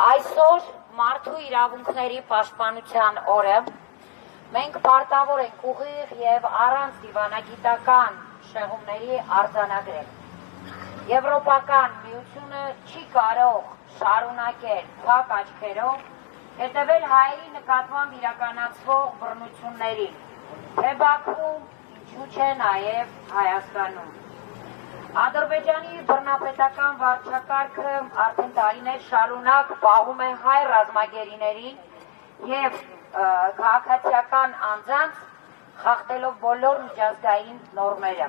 Այսօր մարդու իրավունքների պաշտպանության օրը մենք պարտավոր ենք ուղիղ եւ առանց դիվանագիտական շեղումների արձանագրել։ Եվրոպական միությունը չի կարող շարունակել փակ աչքերով հետևել հայերի նկատմամբ իրականացվող բռնություններին, թե Բաքվում, ինչու չէ նաեւ Հայաստանում։ Ադրբեջանի բռնապետական վարչակարգը արդեն տարիներ շարունակ պահում է հայ ռազմագերիներին եւ քաղաքացիական անձանց խախտելով բոլոր միջազգային նորմերը։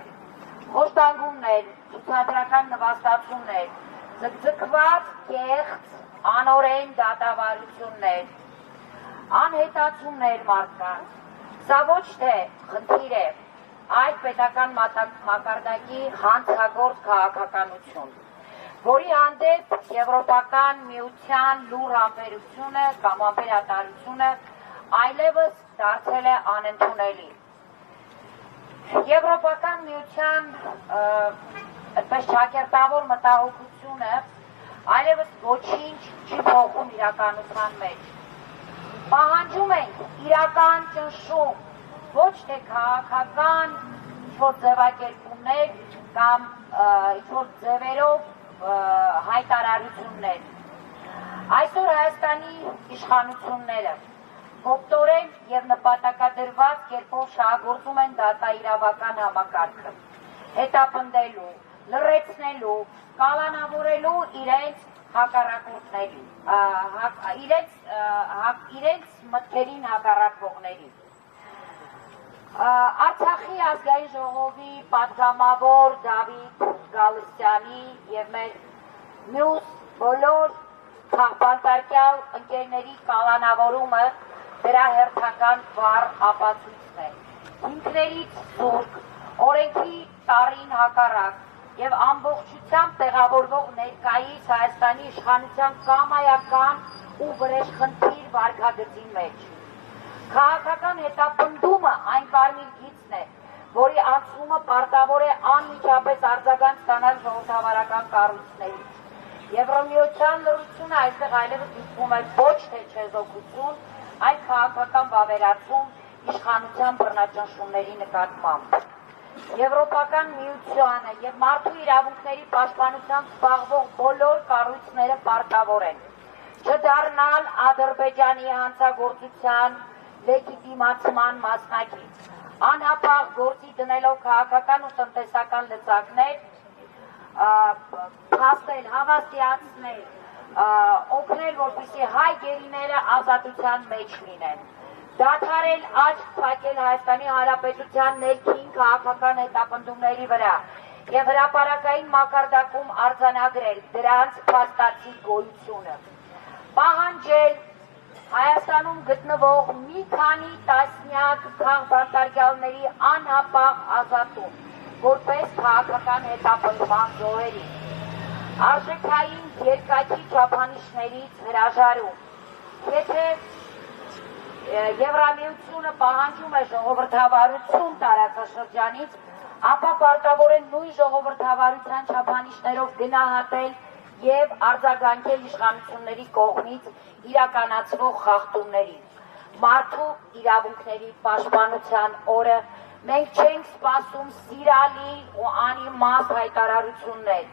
Խոշտանգումներ, ցուցադրական նվաստացումներ, ձգձգված կեղծ, անօրեն դատավարություններ, անհետացումներ մարդկանց։ Սա ոչ թե խնդիր է այդ պետական մակարդակի հանցագործ քաղաքականություն, որի հանդեպ Եվրոպական միության լուր համբերությունը կամ համբերատարությունը այլևս դարձել է անընդունելի։ Եվրոպական միության այդպես ճակերտավոր մտահոգությունը այլևս ոչինչ չի փոխում իրականության մեջ։ Պահանջում ենք իրական ճնշում, ոչ թե քաղաքական ինչ-որ ձևակերպումներ կամ ինչ-որ ձևերով հայտարարություններ։ Այսօր Հայաստանի իշխանությունները կոպտորեն եւ նպատակադրված կերպով շահագործում են դատաիրավական համակարգը, հետապնդելու, լռեցնելու, կալանավորելու իրենց հակառակորդներին, իրենց մտքերին հակառակվողներին։ Արցախի ազգային ժողովի պատգամավոր Դավիթ Գալստյանի եւ մեր մյուս բոլոր քաղաքապետարյալ ընկերների կալանավորումը դրա հերթական վառ ապացույցն է։ Ինքներից զուրկ, օրենքի տարին հակառակ եւ ամբողջությամբ տեղավորվող ներկայիս Հայաստանի իշխանության կամայական ու վրեժխնդիր վարքագծի մեջ։ Քաղաքական հետապնդումը այն կարմիր գիծն է, որի անցումը պարտավոր է անմիջապես արձագանք ստանալ ժողովրդավարական կառույցներից։ Եվրամիության լռությունը այստեղ այլևս դիտվում է ոչ թե չեզոքություն, այլ քաղաքական վավերացում իշխանության բռնաճնշումների նկատմամբ։ Եվրոպական միությանը եւ մարդու իրավունքների պաշտպանությամբ զբաղվող բոլոր կառույցները պարտավոր են չդառնալ Ադրբեջանի հանցագործության լեգիտիմացման մասնակից, անհապաղ գործի դնելով քաղաքական ու տնտեսական լծակներ, փաստել, հավաստիացնել, օգնել, որպեսզի հայ գերիները ազատության մեջ լինեն, դադարել աչք փակել Հայաստանի Հանրապետության ներքին քաղաքական հետապնդումների վրա եւ հրապարակային մակարդակում արձանագրել դրանց փաստացի գոյությունը, պահանջել Հայաստանում գտնվող մի քանի տասնյակ քաղաքապետարյալների անհապաղ ազատում, որպես քաղաքական հետապնդման զոհերի, արժեքային երկակի չափանիշներից հրաժարում։ Եթե Եվրամիությունը պահանջում է ժողովրդավարություն տարածաշրջանից, ապա պարտավոր է նույն ժողովրդավարության չափանիշներով գնահատել եւ արձագանքել իշխանությունների կողմից իրականացվող խախտումներին։ Մարդու իրավունքների պաշտպանության օրը մենք չենք սպասում սիրալի ու անիմաստ հայտարարություններ։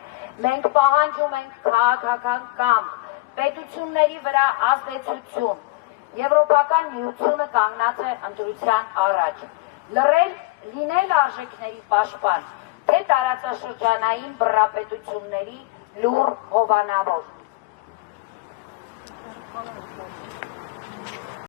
Մենք պահանջում ենք քաղաքական կամք, պետությունների վրա ազդեցություն։ Եվրոպական միությունը կանգնած է ընտրության առաջ։ Լռել, լինել արժեքների պաշտպան, թե տարածաշրջանային բռնապետությունների լուր հովանավոր։